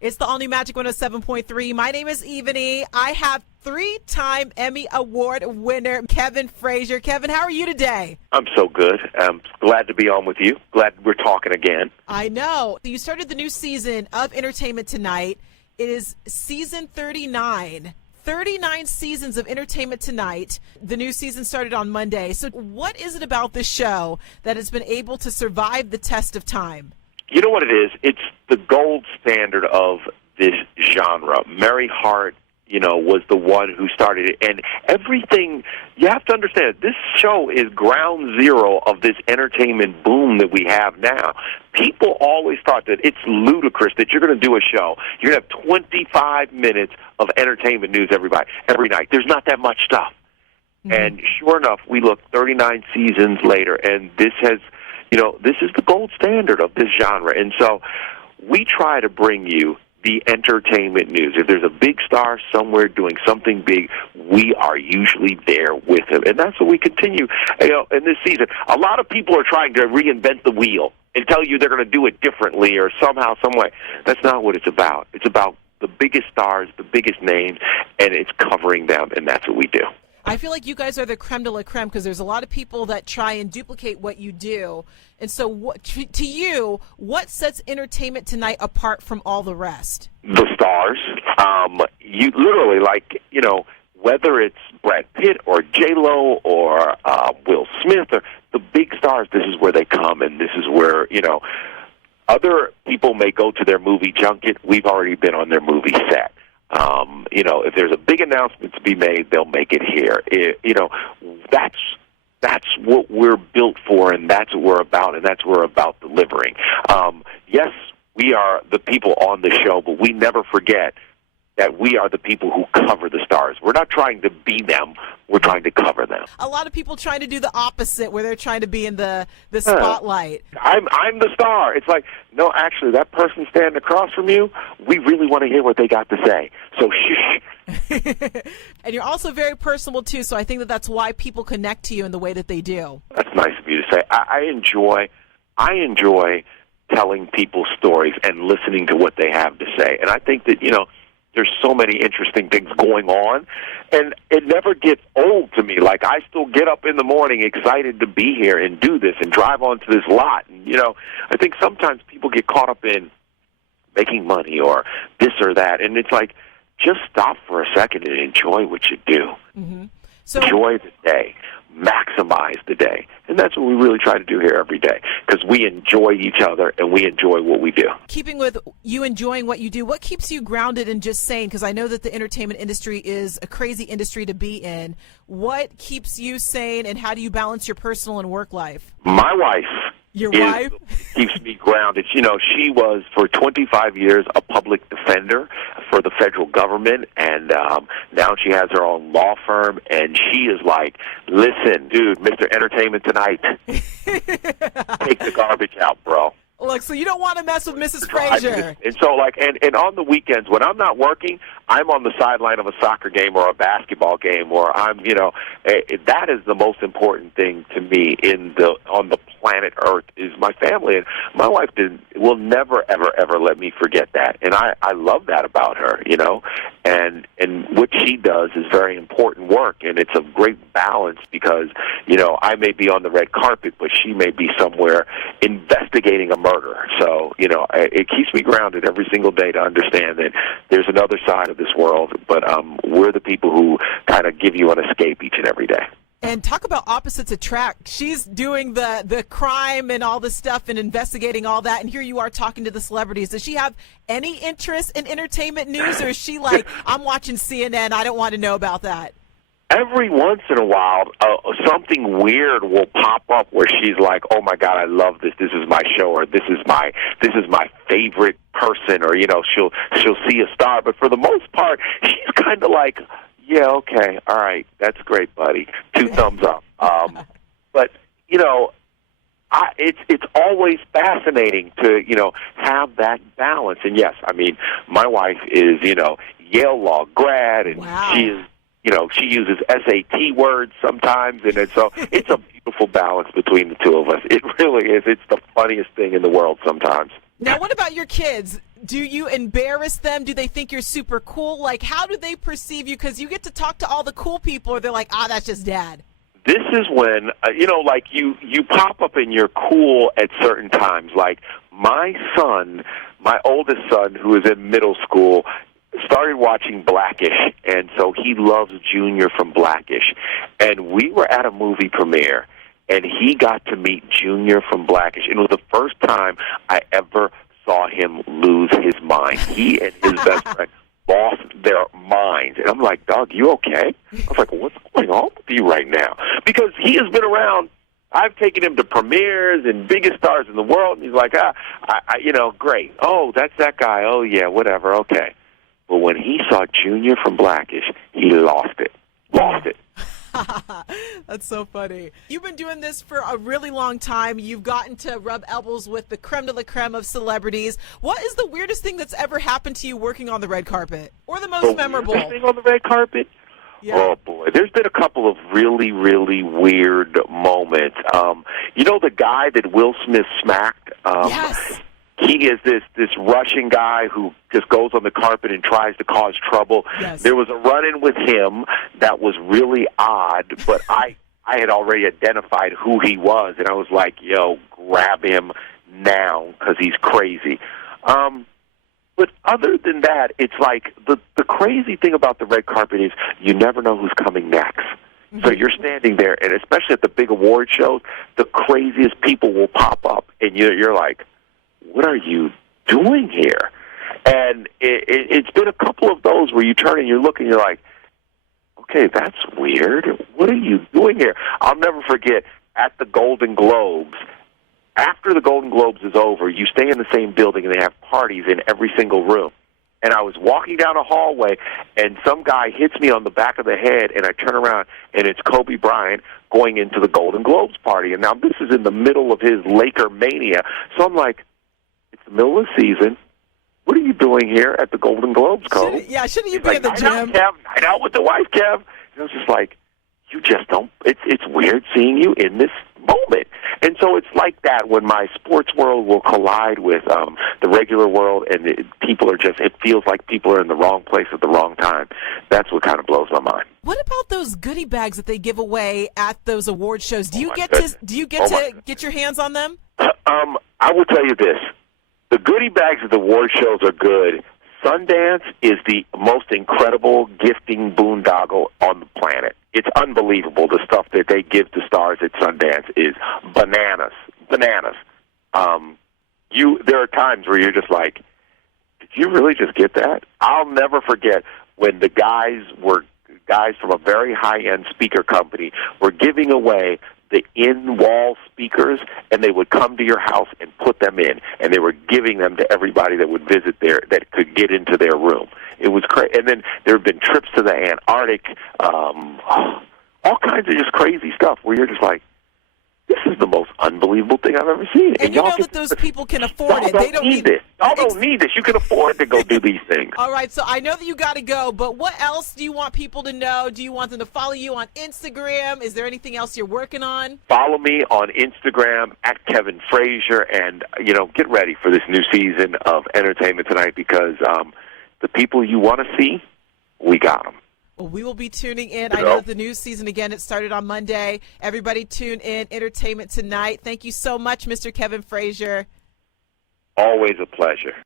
It's the all-new Magic 107.3. My name is Ivani. I have three-time Emmy Award winner Kevin Frazier. Kevin, how are you today? I'm so good. I'm glad to be on with you. Glad we're talking again. I know. You started the new season of Entertainment Tonight. It is season 39. 39 seasons of Entertainment Tonight. The new season started on Monday. So what is it about this show that has been able to survive the test of time? You know what it is? It's the gold standard of this genre. Mary Hart, was the one who started it. And everything, you have to understand, this show is ground zero of this entertainment boom that we have now. People always thought that it's ludicrous that you're going to do a show. You're going to have 25 minutes of entertainment news every night. There's not that much stuff. Mm-hmm. And sure enough, we look 39 seasons later, and this has... this is the gold standard of this genre. And so we try to bring you the entertainment news. If there's a big star somewhere doing something big, we are usually there with him. And that's what we continue in this season. A lot of people are trying to reinvent the wheel and tell you they're going to do it differently or somehow, some way. That's not what it's about. It's about the biggest stars, the biggest names, and it's covering them, and that's what we do. I feel like you guys are the creme de la creme because there's a lot of people that try and duplicate what you do. And so to you, what sets Entertainment Tonight apart from all the rest? The stars. You literally, whether it's Brad Pitt or J-Lo or Will Smith or the big stars, this is where they come, and this is where, other people may go to their movie junket. We've already been on their movie set. If there's a big announcement to be made, they'll make it here. That's what we're built for, and that's what we're about, and that's what we're about delivering. Yes, we are the people on the show, but we never forget that we are the people who cover the stars. We're not trying to be them. We're trying to cover them. A lot of people trying to do the opposite, where they're trying to be in the spotlight. I'm the star. It's like, no, actually, that person standing across from you, we really want to hear what they got to say. So shh. And you're also very personable, too, so I think that's why people connect to you in the way that they do. That's nice of you to say. I enjoy telling people stories and listening to what they have to say. And I think that, there's so many interesting things going on, and it never gets old to me. Like, I still get up in the morning excited to be here and do this and drive onto this lot. And, I think sometimes people get caught up in making money or this or that, and it's like, just stop for a second and enjoy what you do. Mm-hmm. So, enjoy the day. Maximize the day. And that's what we really try to do here every day, because we enjoy each other and we enjoy what we do. Keeping with you enjoying what you do, what keeps you grounded and just sane? Because I know that the entertainment industry is a crazy industry to be in. What keeps you sane, and how do you balance your personal and work life? My wife. Your wife? Keeps me grounded. She was for 25 years a public defender for the federal government, and now she has her own law firm, and she is like, listen, dude, Mr. Entertainment Tonight, take the garbage out, bro. Look, so you don't want to mess with Mrs. Frazier. And so, and on the weekends, when I'm not working, I'm on the sideline of a soccer game or a basketball game, or that is the most important thing to me on the planet Earth is my family. And my wife will never, ever, ever let me forget that. And I love that about her, And what she does is very important work, and it's a great balance because, I may be on the red carpet, but she may be somewhere investigating a murder. So, it keeps me grounded every single day to understand that there's another side of this world, but we're the people who kind of give you an escape each and every day. And talk about opposites attract. She's doing the crime and all the stuff and investigating all that, and here you are talking to the celebrities. Does she have any interest in entertainment news, or is she like, I'm watching CNN, I don't want to know about that? Every once in a while, something weird will pop up where she's like, "Oh my God, I love this. This is my show, or this is my favorite person," or she'll see a star. But for the most part, she's kind of like, "Yeah, okay, all right, that's great, buddy. 2 thumbs up." But it's always fascinating to have that balance. And yes, I mean, my wife is Yale law grad, and wow. she is. She uses SAT words sometimes, and so it's a beautiful balance between the two of us. It really is. It's the funniest thing in the world sometimes. Now, what about your kids? Do you embarrass them? Do they think you're super cool? Like, how do they perceive you? Because you get to talk to all the cool people, or they're like, that's just Dad. This is when, like you pop up and you're cool at certain times. Like my son, my oldest son, who is in middle school, started watching Blackish, and so he loves Junior from Blackish. And we were at a movie premiere, and he got to meet Junior from Blackish. And it was the first time I ever saw him lose his mind. He and his best friend lost their minds. And I'm like, dog, you okay? I was like, what's going on with you right now? Because he has been around. I've taken him to premieres and biggest stars in the world, and he's like, great. Oh, that's that guy. Oh, yeah, whatever, okay. But when he saw Junior from Blackish, he lost it. Lost it. That's so funny. You've been doing this for a really long time. You've gotten to rub elbows with the creme de la creme of celebrities. What is the weirdest thing that's ever happened to you working on the red carpet? Or the most memorable? The weirdest thing on the red carpet? Yeah. Oh, boy. There's been a couple of really, really weird moments. The guy that Will Smith smacked? Yes. He is this Russian guy who just goes on the carpet and tries to cause trouble. Yes. There was a run-in with him that was really odd, but I had already identified who he was, and I was like, yo, grab him now because he's crazy. But other than that, it's like the crazy thing about the red carpet is you never know who's coming next. Mm-hmm. So you're standing there, and especially at the big award shows, the craziest people will pop up, and you're like, what are you doing here? And it's been a couple of those where you turn and you look and you're like, okay, that's weird. What are you doing here? I'll never forget at the Golden Globes. After the Golden Globes is over, you stay in the same building and they have parties in every single room. And I was walking down a hallway, and some guy hits me on the back of the head, and I turn around, and it's Kobe Bryant going into the Golden Globes party. And now this is in the middle of his Laker mania. So I'm like, it's the middle of the season. What are you doing here at the Golden Globes, Kobe? Shouldn't you be in the gym? Night out with the wife, Kev. And I was just like, you just don't. It's weird seeing you in this moment. And so it's like that when my sports world will collide with the regular world, and it feels like people are in the wrong place at the wrong time. That's what kind of blows my mind. What about those goodie bags that they give away at those award shows? Do you get to get your hands on them? I will tell you this. The goodie bags at the award shows are good. Sundance is the most incredible gifting boondoggle on the planet. It's unbelievable. The stuff that they give to stars at Sundance is bananas. Bananas. There are times where you're just like, did you really just get that? I'll never forget when the guys from a very high-end speaker company were giving away the in-wall speakers, and they would come to your house and put them in, and they were giving them to everybody that would visit there that could get into their room. It was crazy. And then there have been trips to the Antarctic, all kinds of just crazy stuff where you're just like, this is the most unbelievable thing I've ever seen. And you know that those people can afford it. They don't need this. Y'all don't need this. You can afford to go do these things. All right, so I know that you got to go, but what else do you want people to know? Do you want them to follow you on Instagram? Is there anything else you're working on? Follow me on Instagram at Kevin Frazier, and get ready for this new season of Entertainment Tonight because the people you want to see, we got them. Well, we will be tuning in. I know the new season, again, it started on Monday. Everybody tune in. Entertainment Tonight. Thank you so much, Mr. Kevin Frazier. Always a pleasure.